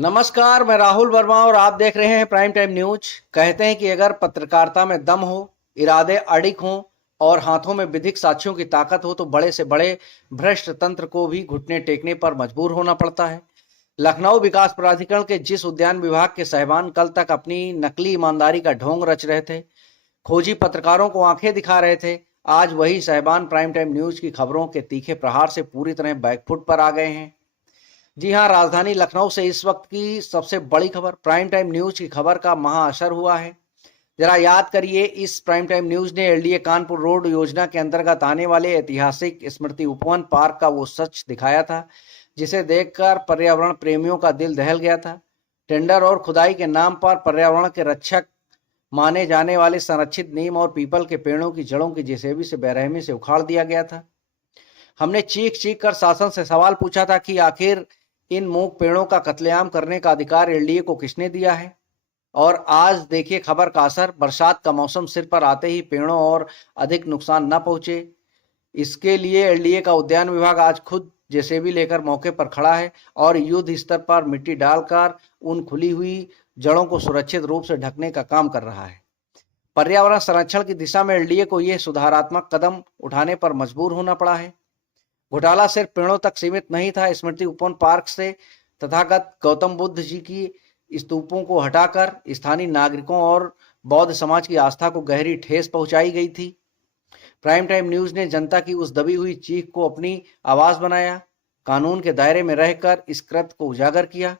नमस्कार, मैं राहुल वर्मा और आप देख रहे हैं प्राइम टाइम न्यूज। कहते हैं कि अगर पत्रकारिता में दम हो, इरादे अडिग हों और हाथों में विधिक साक्ष्यों की ताकत हो तो बड़े से बड़े भ्रष्ट तंत्र को भी घुटने टेकने पर मजबूर होना पड़ता है। लखनऊ विकास प्राधिकरण के जिस उद्यान विभाग के साहिबान कल तक अपनी नकली ईमानदारी का ढोंग रच रहे थे, खोजी पत्रकारों को आंखें दिखा रहे थे, आज वही साहिबान प्राइम टाइम न्यूज की खबरों के तीखे प्रहार से पूरी तरह बैकफुट पर आ गए हैं। जी हां, राजधानी लखनऊ से इस वक्त की सबसे बड़ी खबर प्राइम टाइम न्यूज की खबर का महाअसर हुआ है। जरा याद करिए, इस प्राइम टाइम न्यूज ने एलडीए कानपुर रोड योजना के अंतर्गत आने वाले ऐतिहासिक स्मृति उपवन पार्क का वो सच दिखाया था जिसे देखकर पर्यावरण प्रेमियों का दिल दहल गया था। टेंडर और खुदाई के नाम पर पर्यावरण के रक्षक माने जाने वाले संरक्षित नीम और पीपल के पेड़ों की जड़ों की जेसीबी से बेरहमी से उखाड़ दिया गया था। हमने चीख चीख कर शासन से सवाल पूछा था कि आखिर इन मूक पेड़ों का कत्लेआम करने का अधिकार एलडीए को किसने दिया है। और आज देखिए खबर का असर। बरसात का मौसम सिर पर आते ही पेड़ों और अधिक नुकसान न पहुंचे, इसके लिए एलडीए का उद्यान विभाग आज खुद जेसीबी लेकर मौके पर खड़ा है और युद्ध स्तर पर मिट्टी डालकर उन खुली हुई जड़ों को सुरक्षित रूप से ढकने का काम कर रहा है। पर्यावरण संरक्षण की दिशा में एलडीए को यह सुधारात्मक कदम उठाने पर मजबूर होना पड़ा है। घोटाला सिर्फ पेड़ों तक सीमित नहीं था। स्मृति उपवन पार्क से तथागत गौतम बुद्ध जी की स्तूपों को हटाकर स्थानीय नागरिकों और बौद्ध समाज की आस्था को गहरी ठेस पहुंचाई गई थी। प्राइम टाइम न्यूज ने जनता की उस दबी हुई चीख को अपनी आवाज बनाया, कानून के दायरे में रहकर इस कृत्य को उजागर किया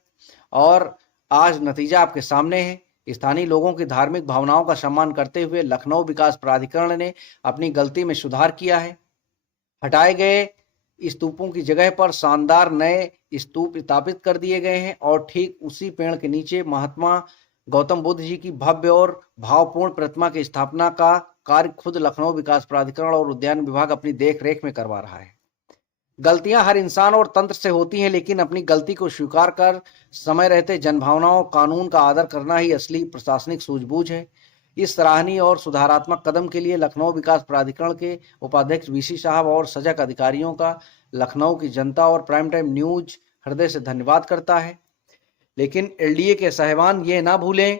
और आज नतीजा आपके सामने है। स्थानीय लोगों की धार्मिक भावनाओं का सम्मान करते हुए लखनऊ विकास प्राधिकरण ने अपनी गलती में सुधार किया है। हटाए गए स्तूपों की जगह पर शानदार नए स्तूप स्थापित कर दिए गए हैं और ठीक उसी पेड़ के नीचे महात्मा गौतम बुद्ध जी की भव्य और भावपूर्ण प्रतिमा की स्थापना का कार्य खुद लखनऊ विकास प्राधिकरण और उद्यान विभाग अपनी देख रेख में करवा रहा है। गलतियां हर इंसान और तंत्र से होती हैं, लेकिन अपनी गलती को स्वीकार कर समय रहते जनभावनाओं कानून का आदर करना ही असली प्रशासनिक सूझबूझ है। इस सराहनीय और सुधारात्मक कदम के लिए लखनऊ विकास प्राधिकरण के उपाध्यक्ष वीसी साहब और सजग अधिकारियों का लखनऊ की जनता और प्राइम टाइम न्यूज हृदय से धन्यवाद करता है। लेकिन एलडीए के साहिबान ये ना भूलें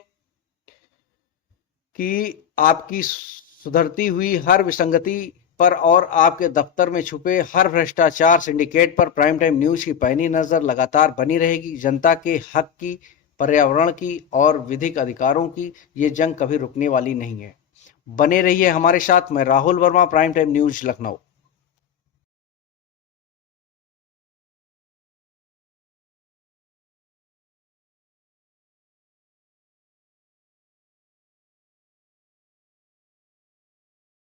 कि आपकी सुधरती हुई हर विसंगति पर और आपके दफ्तर में छुपे हर भ्रष्टाचार सिंडिकेट पर प्राइम टाइम न्यूज की पैनी नजर लगातार बनी रहेगी। जनता के हक की, पर्यावरण की और विधिक अधिकारों की ये जंग कभी रुकने वाली नहीं है। बने रहिए हमारे साथ। मैं Rahul Verma, prime time news Lucknow.